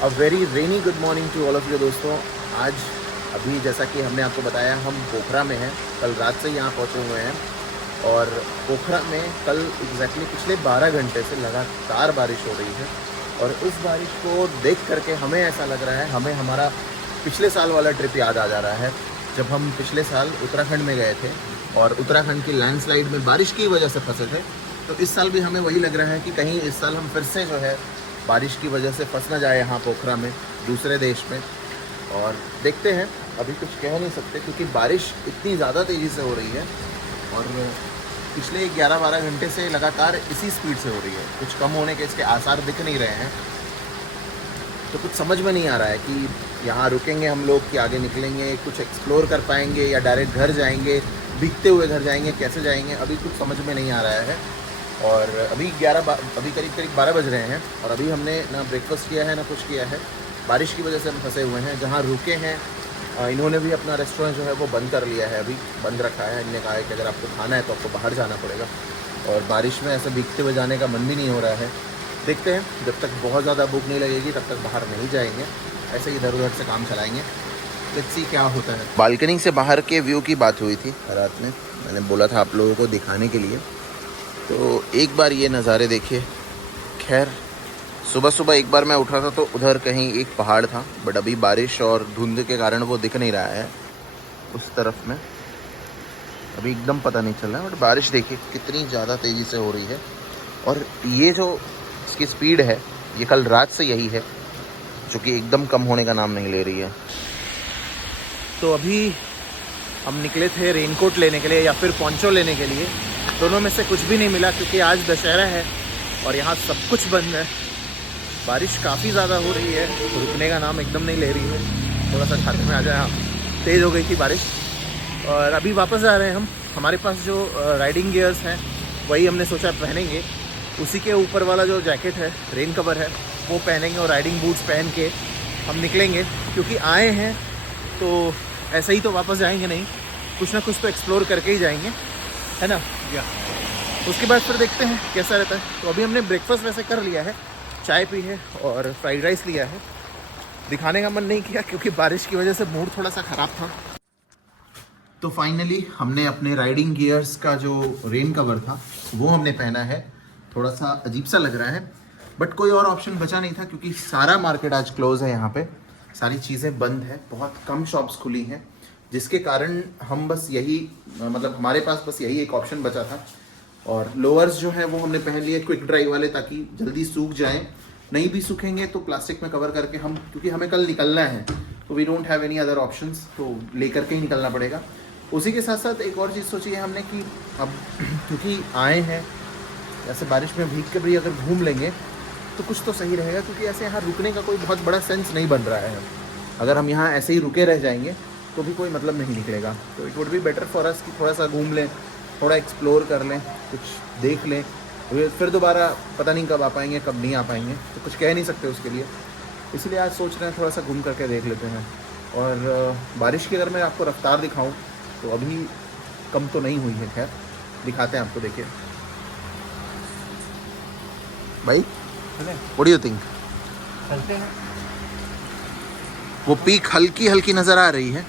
A very rainy good morning to all of you दोस्तों। आज अभी जैसा कि हमने आपको बताया हम पोखरा में हैं, कल रात से यहाँ पहुँचे हुए हैं और पोखरा में कल एग्जैक्टली पिछले 12 घंटे से लगातार बारिश हो रही है। और उस बारिश को देख करके हमें ऐसा लग रहा है, हमें हमारा पिछले साल वाला ट्रिप याद आ जा रहा है, जब हम पिछले साल उत्तराखंड में गए थे और उत्तराखंड की लैंडस्लाइड में बारिश की वजह से फंसे थे। तो इस साल भी हमें वही लग रहा है कि कहीं इस साल हम फिर से जो है बारिश की वजह से फंस ना जाए यहाँ पोखरा में, दूसरे देश में। और देखते हैं, अभी कुछ कह नहीं सकते क्योंकि बारिश इतनी ज़्यादा तेज़ी से हो रही है और पिछले 11-12 घंटे से लगातार इसी स्पीड से हो रही है। कुछ कम होने के इसके आसार दिख नहीं रहे हैं। तो कुछ समझ में नहीं आ रहा है कि यहाँ रुकेंगे हम लोग कि आगे निकलेंगे, कुछ एक्सप्लोर कर पाएंगे या डायरेक्ट घर जाएंगे, भीगते हुए घर जाएंगे, कैसे जाएंगे अभी कुछ समझ में नहीं आ रहा है। और अभी करीब 12 बज रहे हैं और अभी हमने ना ब्रेकफास्ट किया है ना कुछ किया है। बारिश की वजह से हम फंसे हुए हैं। जहाँ रुके हैं इन्होंने भी अपना रेस्टोरेंट जो है वो बंद कर लिया है, अभी बंद रखा है। इन्होंने कहा है कि अगर आपको खाना है तो आपको बाहर जाना पड़ेगा और बारिश में ऐसे भीगते हुए जाने का मन भी नहीं हो रहा है। देखते हैं, जब तक बहुत ज़्यादा भूख नहीं लगेगी तब तक बाहर नहीं जाएंगे, ऐसे ही इधर उधर से काम चलाएंगे। लेट्स सी क्या होता है। बालकनी से बाहर के व्यू की बात हुई थी रात में, मैंने बोला था आप लोगों को दिखाने के लिए। तो एक बार ये नज़ारे देखिए। खैर सुबह सुबह एक बार मैं उठा था तो उधर कहीं एक पहाड़ था, बट अभी बारिश और धुंध के कारण वो दिख नहीं रहा है उस तरफ में, अभी एकदम पता नहीं चल रहा है। बट बारिश देखिए कितनी ज़्यादा तेज़ी से हो रही है और ये जो इसकी स्पीड है ये कल रात से यही है, जो कि एकदम कम होने का नाम नहीं ले रही है। तो अभी हम निकले थे रेनकोट लेने के लिए या फिर पोंचो लेने के लिए, दोनों में से कुछ भी नहीं मिला क्योंकि आज दशहरा है और यहाँ सब कुछ बंद है। बारिश काफ़ी ज़्यादा हो रही है, रुकने का नाम एकदम नहीं ले रही है। थोड़ा सा खाते में आ जाए, तेज़ हो गई थी बारिश और अभी वापस आ रहे हैं हम। हमारे पास जो राइडिंग गियर्स हैं वही हमने सोचा पहनेंगे, उसी के ऊपर वाला जो जैकेट है, रेन कवर है, वो पहनेंगे और राइडिंग बूट्स पहन के हम निकलेंगे। क्योंकि आए हैं तो ऐसे ही तो वापस जाएंगे नहीं, कुछ ना कुछ तो एक्सप्लोर करके ही जाएंगे, है ना। या उसके बाद फिर देखते हैं कैसा रहता है। तो अभी हमने ब्रेकफास्ट वैसे कर लिया है, चाय पी है और फ्राइड राइस लिया है। दिखाने का मन नहीं किया क्योंकि बारिश की वजह से मूड थोड़ा सा ख़राब था। तो फाइनली हमने अपने राइडिंग गियर्स का जो रेन कवर था वो हमने पहना है। थोड़ा सा अजीब सा लग रहा है बट कोई और ऑप्शन बचा नहीं था क्योंकि सारा मार्केट आज क्लोज़ है। यहाँ पे सारी चीज़ें बंद है, बहुत कम शॉप्स खुली हैं, जिसके कारण हम बस यही मतलब हमारे पास बस यही एक ऑप्शन बचा था। और लोअर्स जो है वो हमने पहन लिए क्विक ड्राई वाले, ताकि जल्दी सूख जाएं। नहीं भी सूखेंगे तो प्लास्टिक में कवर करके हम, क्योंकि हमें कल निकलना है तो we don't have any other options, तो लेकर के ही निकलना पड़ेगा। उसी के साथ साथ एक और चीज़ सोची है हमने कि अब क्योंकि आए हैं ऐसे बारिश में भीग के भी अगर घूम लेंगे तो कुछ तो सही रहेगा, क्योंकि ऐसे यहाँ रुकने का कोई बहुत बड़ा सेंस नहीं बन रहा है। अगर हम यहाँ ऐसे ही रुके रह जाएंगे तो भी कोई मतलब नहीं निकलेगा। तो it would be better for us कि थोड़ा सा घूम लें, थोड़ा एक्सप्लोर कर लें, कुछ देख लें। फिर दोबारा पता नहीं कब आ पाएंगे कब नहीं आ पाएंगे, तो कुछ कह नहीं सकते उसके लिए। इसलिए आज सोच रहे हैं थोड़ा सा घूम करके देख लेते हैं। और बारिश की अगर मैं आपको रफ्तार दिखाऊं तो अभी कम तो नहीं हुई है, खैर दिखाते हैं आपको। देखिए भाई, व्हाट डू यू थिंक? चलते हैं। वो पीक हल्की हल्की नज़र आ रही है,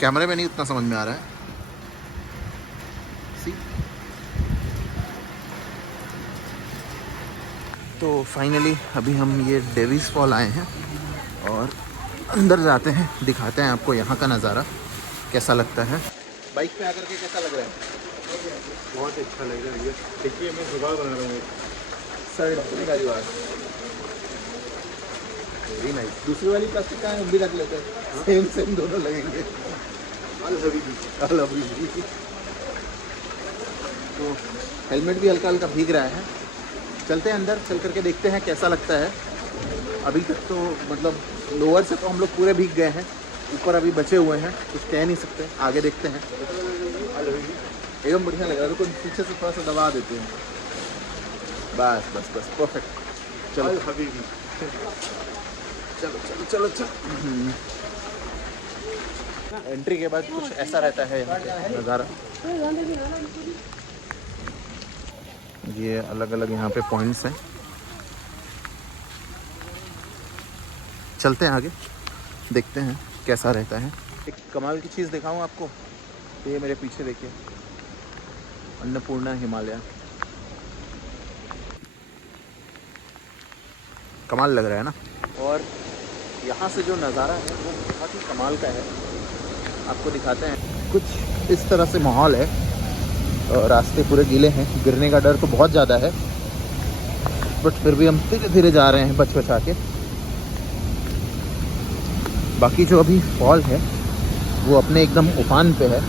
कैमरे में नहीं उतना समझ में आ रहा है। सी, तो फाइनली अभी हम ये डेविस फॉल आए हैं और अंदर जाते हैं, दिखाते हैं आपको यहाँ का नज़ारा कैसा लगता है। बाइक पे आकर के कैसा लग रहा है? बहुत अच्छा लग रहा है। देखिए मैं जुगाड़ बना रहा हूँ। सर अपने का जुगाड़, वेरी नाइस। दूसरी वाली प्लास्टिक का हम भी रख लेते हैं, सेम सेम दोनों लगेंगे। अल हबीबी। तो हेलमेट भी हल्का हल्का भीग रहा है। चलते हैं अंदर, चल करके देखते हैं कैसा लगता है। अभी तक तो मतलब लोअर से तो हम लोग पूरे भीग गए हैं, ऊपर अभी बचे हुए हैं, कुछ कह नहीं सकते, आगे देखते हैं। एकदम बढ़िया लग रहा है। तो पीछे से थोड़ा सा दबा देते हैं, बस बस बस परफेक्ट। चलो हबीबी, चलो चलो चलो चलो। एंट्री के बाद कुछ ऐसा रहता है यहाँ पे नज़ारा। ये अलग अलग यहाँ पे पॉइंट्स हैं। चलते हैं आगे, देखते हैं कैसा रहता है। एक कमाल की चीज़ दिखाऊं आपको, ये मेरे पीछे देखिए, अन्नपूर्णा हिमालय। कमाल लग रहा है ना। और यहाँ से जो नज़ारा है वो बहुत ही कमाल का है, आपको दिखाते हैं। कुछ इस तरह से माहौल है, रास्ते पूरे गीले हैं, गिरने का डर तो बहुत ज़्यादा है, बट फिर भी हम धीरे धीरे जा रहे हैं बच बचा के। बाकी जो अभी फॉल है वो अपने एकदम उफान पे है।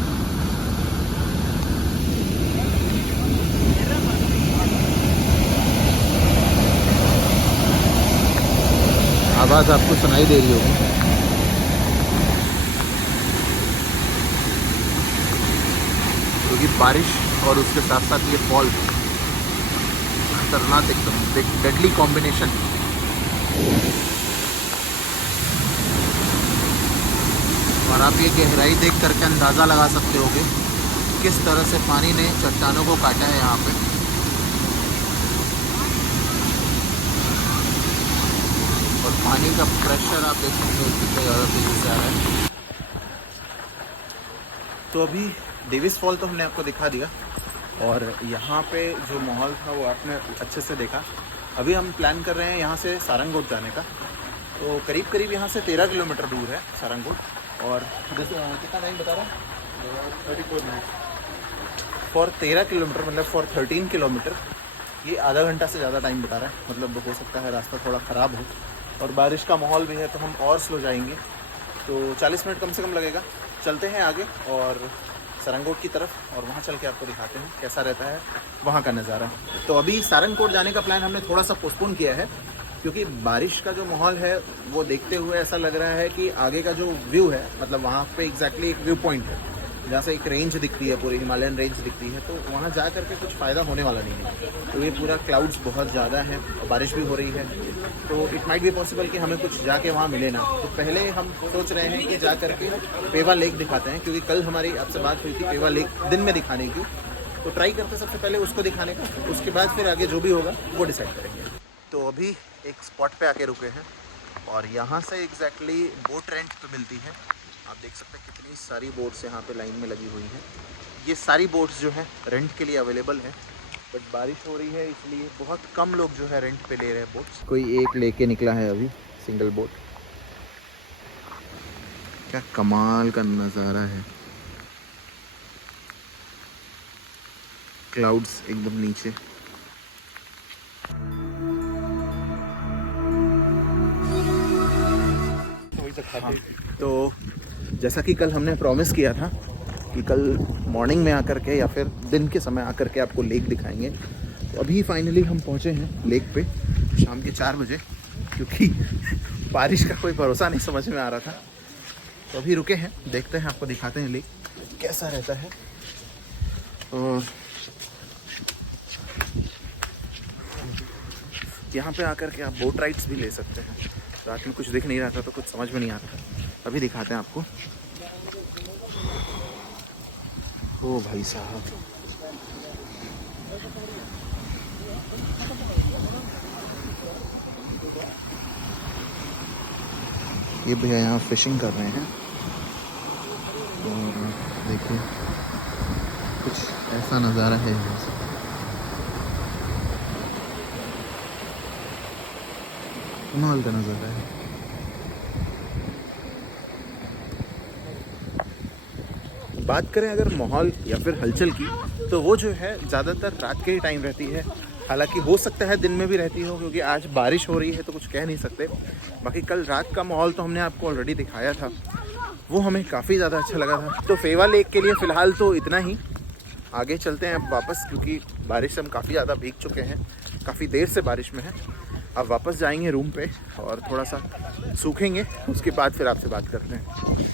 आवाज़ आपको सुनाई दे रही होगी। क्योंकि बारिश और उसके साथ साथ ये फॉल, खतरनाक एकदम डेडली कॉम्बिनेशन। और आप ये गहराई देख करके अंदाज़ा लगा सकते होगे किस तरह से पानी ने चट्टानों को काटा है यहाँ पे। और पानी का प्रेशर आप देख सकते हो कितना ज़्यादा तेज़ी से आ रहा है। तो अभी डेविस फॉल तो हमने आपको दिखा दिया, और यहाँ पे जो माहौल था वो आपने अच्छे से देखा। अभी हम प्लान कर रहे हैं यहाँ से सारंगगोट जाने का। तो करीब करीब यहाँ से 13 किलोमीटर दूर है सारंगगोट। और कितना टाइम बता रहा है? 34 मिनट फॉर 13 किलोमीटर, मतलब फॉर 13 किलोमीटर ये आधा घंटा से ज़्यादा टाइम बता रहा है। मतलब हो सकता है रास्ता थोड़ा ख़राब हो, और बारिश का माहौल भी है तो हम और स्लो जाएंगे, तो 40 मिनट कम से कम लगेगा। चलते हैं आगे और सारंगगोट की तरफ, और वहाँ चल के आपको दिखाते हैं कैसा रहता है वहाँ का नज़ारा। तो अभी सारंगगोट जाने का प्लान हमने थोड़ा सा पोस्टपोन किया है, क्योंकि बारिश का जो माहौल है वो देखते हुए ऐसा लग रहा है कि आगे का जो व्यू है, मतलब वहाँ पे एग्जैक्टली एक व्यू पॉइंट है जहाँ से एक रेंज दिखती है, पूरी हिमालयन रेंज दिखती है, तो वहाँ जा करके कुछ फ़ायदा होने वाला नहीं है। तो ये पूरा क्लाउड्स बहुत ज़्यादा हैं और बारिश भी हो रही है, तो इट माइट बी पॉसिबल कि हमें कुछ जाके वहाँ मिले ना। तो पहले हम सोच रहे हैं कि जा करके पेवा लेक दिखाते हैं, क्योंकि कल हमारी आपसे बात हुई थी पेवा लेक दिन में दिखाने की। तो ट्राई करते सबसे पहले उसको दिखाने का, उसके बाद फिर आगे जो भी होगा वो डिसाइड करेंगे। तो अभी एक स्पॉट पे आके रुके हैं, और यहाँ से एग्जैक्टली बोट रेंट पे मिलती है। आप देख सकते हैं कितनी सारी बोट्स यहाँ पे लाइन में लगी हुई हैं। ये सारी बोट्स जो हैं रेंट के लिए अवेलेबल हैं, बट बारिश हो रही है इसलिए बहुत कम लोग जो है रेंट पे ले रहे हैं बोट्स। कोई एक लेके निकला है अभी सिंगल बोट। क्या कमाल का नज़ारा है, क्लाउड्स एकदम नीचे। तो जैसा कि कल हमने प्रॉमिस किया था कि कल मॉर्निंग में आकर के या फिर दिन के समय आकर के आपको लेक दिखाएंगे, तो अभी फाइनली हम पहुंचे हैं लेक पे शाम के 4 बजे, क्योंकि बारिश का कोई भरोसा नहीं समझ में आ रहा था। तो अभी रुके हैं, देखते हैं, आपको दिखाते हैं लेक कैसा रहता है। और यहाँ पे आकर के आप बोट राइड्स भी ले सकते हैं। रात में कुछ दिख नहीं रहा था तो कुछ समझ में नहीं आता, अभी दिखाते हैं आपको। ओ भाई साहब, ये भैया यहाँ फिशिंग कर रहे हैं, और देखिए कुछ ऐसा नज़ारा है यहाँ से। कमाल का नज़ारा है। बात करें अगर माहौल या फिर हलचल की, तो वो जो है ज़्यादातर रात के ही टाइम रहती है। हालांकि हो सकता है दिन में भी रहती हो, क्योंकि आज बारिश हो रही है तो कुछ कह नहीं सकते। बाकी कल रात का माहौल तो हमने आपको ऑलरेडी दिखाया था, वो हमें काफ़ी ज़्यादा अच्छा लगा था। तो पेवा लेक के लिए फ़िलहाल तो इतना ही। आगे चलते हैं अब वापस, क्योंकि बारिश से हम काफ़ी ज़्यादा भीग चुके हैं, काफ़ी देर से बारिश में है। अब वापस जाएंगे रूम पे और थोड़ा सा सूखेंगे, उसके बाद फिर आपसे बात करते हैं।